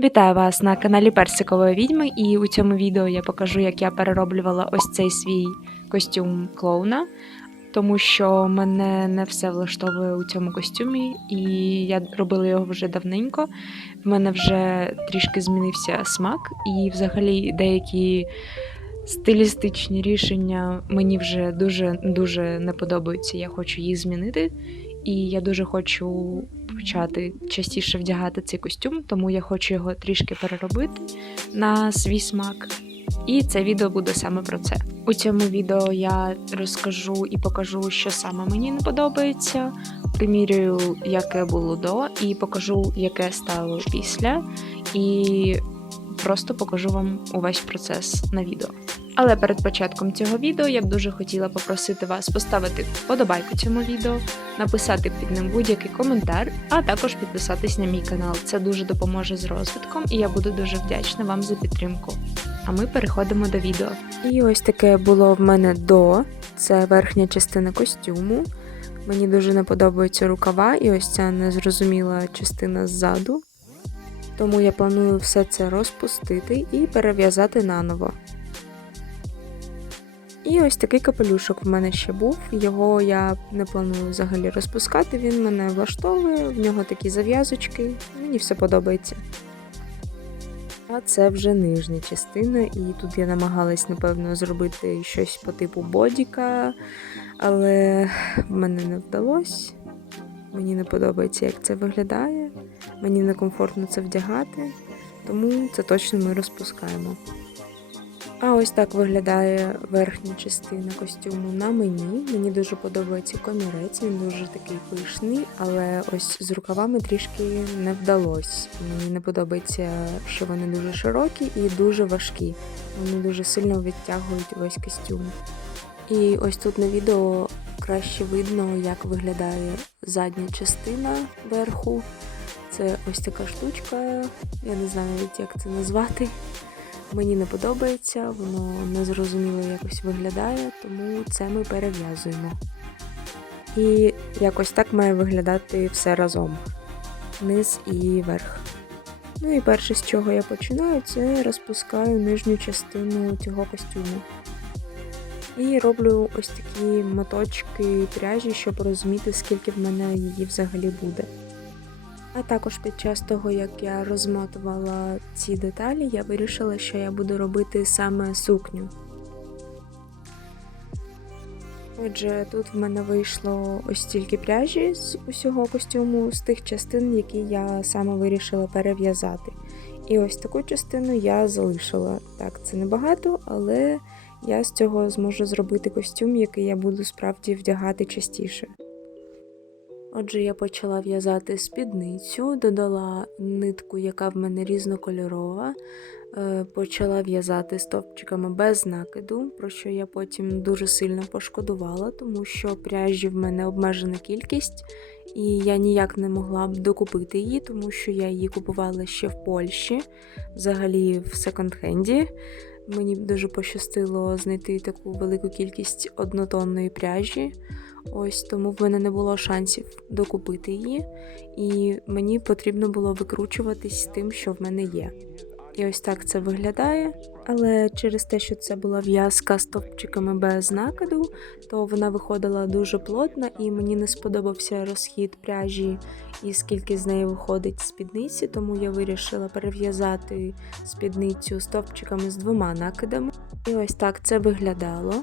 Вітаю вас на каналі Персикової відьми, і у цьому відео я покажу, як я перероблювала ось цей свій костюм клоуна, тому що мене не все влаштовує у цьому костюмі, і я робила його вже давненько. В мене вже трішки змінився смак, і взагалі деякі стилістичні рішення мені вже дуже дуже не подобаються. Я хочу їх змінити. І я дуже хочу почати частіше вдягати цей костюм, тому я хочу його трішки переробити на свій смак. І це відео буде саме про це. У цьому відео я розкажу і покажу, що саме мені не подобається. Примірюю, яке було до, і покажу, яке стало після. І просто покажу вам увесь процес на відео. Але перед початком цього відео я б дуже хотіла попросити вас поставити вподобайку цьому відео, написати під ним будь-який коментар, а також підписатись на мій канал. Це дуже допоможе з розвитком, і я буду дуже вдячна вам за підтримку. А ми переходимо до відео. І ось таке було в мене до. Це верхня частина костюму. Мені дуже не подобаються рукава і ось ця незрозуміла частина ззаду. Тому я планую все це розпустити і перев'язати наново. І ось такий капелюшок в мене ще був. Його я не планую взагалі розпускати. Він мене влаштовує, в нього такі зав'язочки. Мені все подобається. А це вже нижня частина, і тут я намагалась, напевно, зробити щось по типу бодіка, але в мене не вдалося. Мені не подобається, як це виглядає. Мені некомфортно це вдягати, тому це точно ми розпускаємо. А ось так виглядає верхня частина костюму на мені. Мені дуже подобається комірець, він дуже такий пишний, але ось з рукавами трішки не вдалося. Мені не подобається, що вони дуже широкі і дуже важкі. Вони дуже сильно відтягують весь костюм. І ось тут на відео краще видно, як виглядає задня частина верху. Це ось така штучка, я не знаю навіть як це назвати. Мені не подобається, воно незрозуміло якось виглядає, тому це ми перев'язуємо. І якось так має виглядати все разом: низ і верх. Ну і перше, з чого я починаю, це розпускаю нижню частину цього костюму. І роблю ось такі моточки пряжі, щоб розуміти, скільки в мене її взагалі буде. А також під час того, як я розмотувала ці деталі, я вирішила, що я буду робити саме сукню. Отже, тут в мене вийшло ось стільки пряжі з усього костюму, з тих частин, які я саме вирішила перев'язати. І ось таку частину я залишила. Так, це небагато, але я з цього зможу зробити костюм, який я буду справді вдягати частіше. Отже, я почала в'язати спідницю, додала нитку, яка в мене різнокольорова. е, Почала в'язати стовпчиками без накиду, про що я потім дуже сильно пошкодувала, тому що пряжі в мене обмежена кількість, і я ніяк не могла б докупити її, тому що я її купувала ще в Польщі, взагалі в секонд-хенді. Мені дуже пощастило знайти таку велику кількість однотонної пряжі. Ось тому в мене не було шансів докупити її, і мені потрібно було викручуватись тим, що в мене є. І ось так це виглядає. Але через те, що це була в'язка з топчиками без накиду, то вона виходила дуже плотна, і мені не сподобався розхід пряжі і скільки з неї виходить спідниці, тому я вирішила перев'язати спідницю з топчиками з двома накидами. І ось так це виглядало.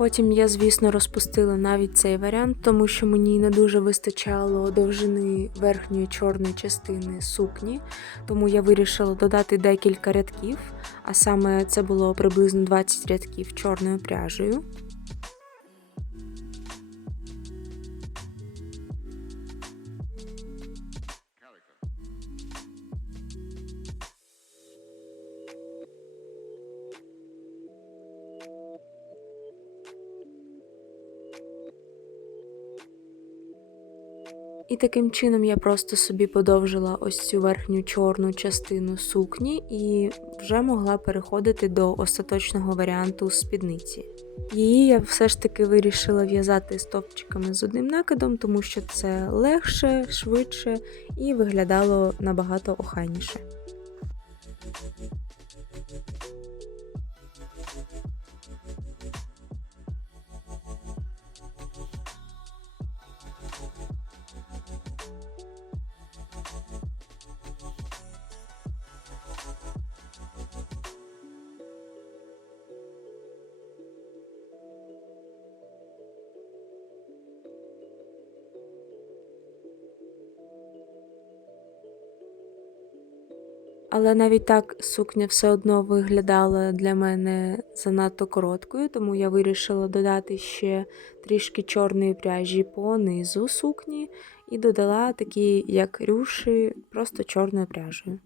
Потім я, звісно, розпустила навіть цей варіант, тому що мені не дуже вистачало довжини верхньої чорної частини сукні, тому я вирішила додати декілька рядків, а саме це було приблизно 20 рядків чорною пряжею. І таким чином я просто собі подовжила ось цю верхню чорну частину сукні і вже могла переходити до остаточного варіанту спідниці. Її я все ж таки вирішила в'язати стовпчиками з одним накидом, тому що це легше, швидше і виглядало набагато охайніше. Але навіть так сукня все одно виглядала для мене занадто короткою, тому я вирішила додати ще трішки чорної пряжі по низу сукні і додала такі, як рюші, просто чорною пряжею.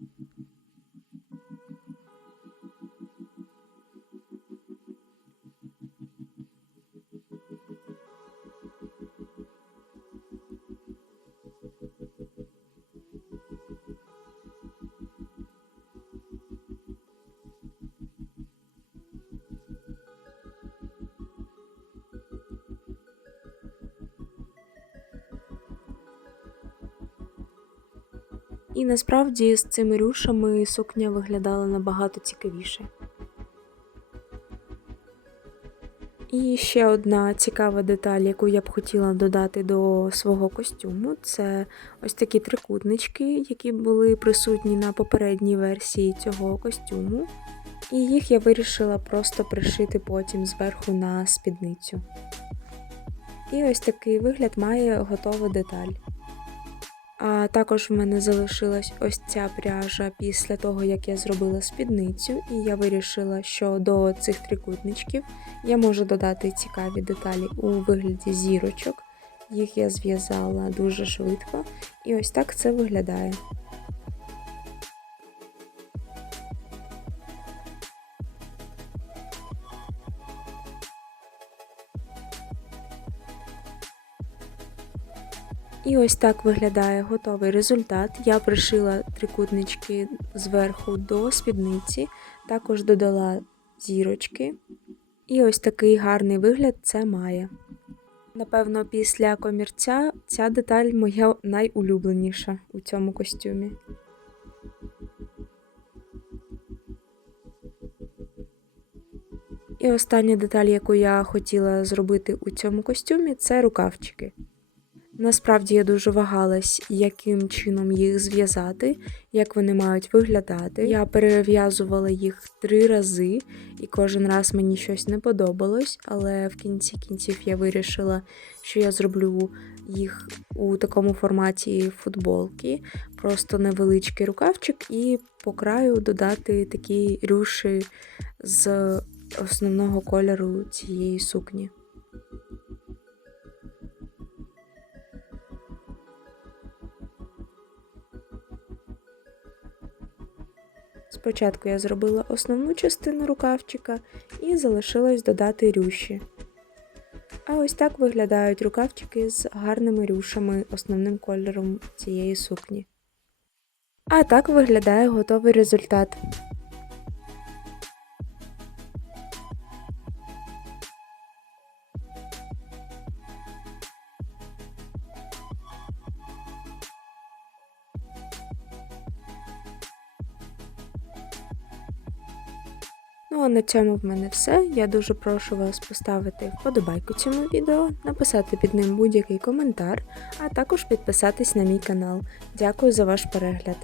І насправді з цими рюшами сукня виглядала набагато цікавіше. І ще одна цікава деталь, яку я б хотіла додати до свого костюму, це ось такі трикутнички, які були присутні на попередній версії цього костюму. І їх я вирішила просто пришити потім зверху на спідницю. І ось такий вигляд має готова деталь. А також в мене залишилась ось ця пряжа після того, як я зробила спідницю, і я вирішила, що до цих трикутничків я можу додати цікаві деталі у вигляді зірочок. Їх я зв'язала дуже швидко, і ось так це виглядає. І ось так виглядає готовий результат. Я пришила трикутнички зверху до спідниці, також додала зірочки. І ось такий гарний вигляд це має. Напевно, після комірця ця деталь моя найулюбленіша у цьому костюмі. І остання деталь, яку я хотіла зробити у цьому костюмі, це рукавчики. Насправді я дуже вагалась, яким чином їх зв'язати, як вони мають виглядати. Я перев'язувала їх три рази, і кожен раз мені щось не подобалось, але в кінці кінців я вирішила, що я зроблю їх у такому форматі футболки, просто невеличкий рукавчик, і по краю додати такі рюші з основного кольору цієї сукні. Спочатку я зробила основну частину рукавчика і залишилось додати рюші. А ось так виглядають рукавчики з гарними рюшами, основним кольором цієї сукні. А так виглядає готовий результат. Ну а на цьому в мене все. Я дуже прошу вас поставити вподобайку цьому відео, написати під ним будь-який коментар, а також підписатись на мій канал. Дякую за ваш перегляд.